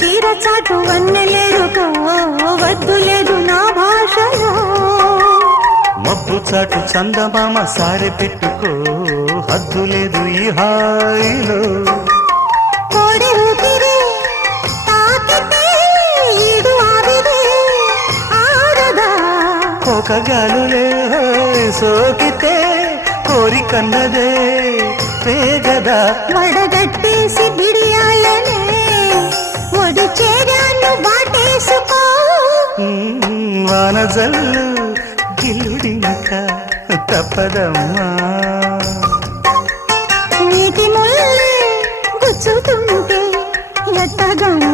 చీర చాటు వన్నెలేరుకో వద్దు లేదు నా భాషలో మబ్బు చాటు చందమామ సారె పెట్టుకో హద్దు లేదు ఈ హాయిలో కోడి ఊపిరి తాకితే ఈడు ఆవిరి ఆడదా ఒక గాలులే సోకితే కోరికన్నదే పేగదా వడగట్టేసి బిడియాలనే ఒడి చేరాను బాటేసుకో వానజల్లు గిల్లుడింక తప్పదమ్మా నీటి ముల్లే గుచ్చుతుంటే ఎట్టగమ్మా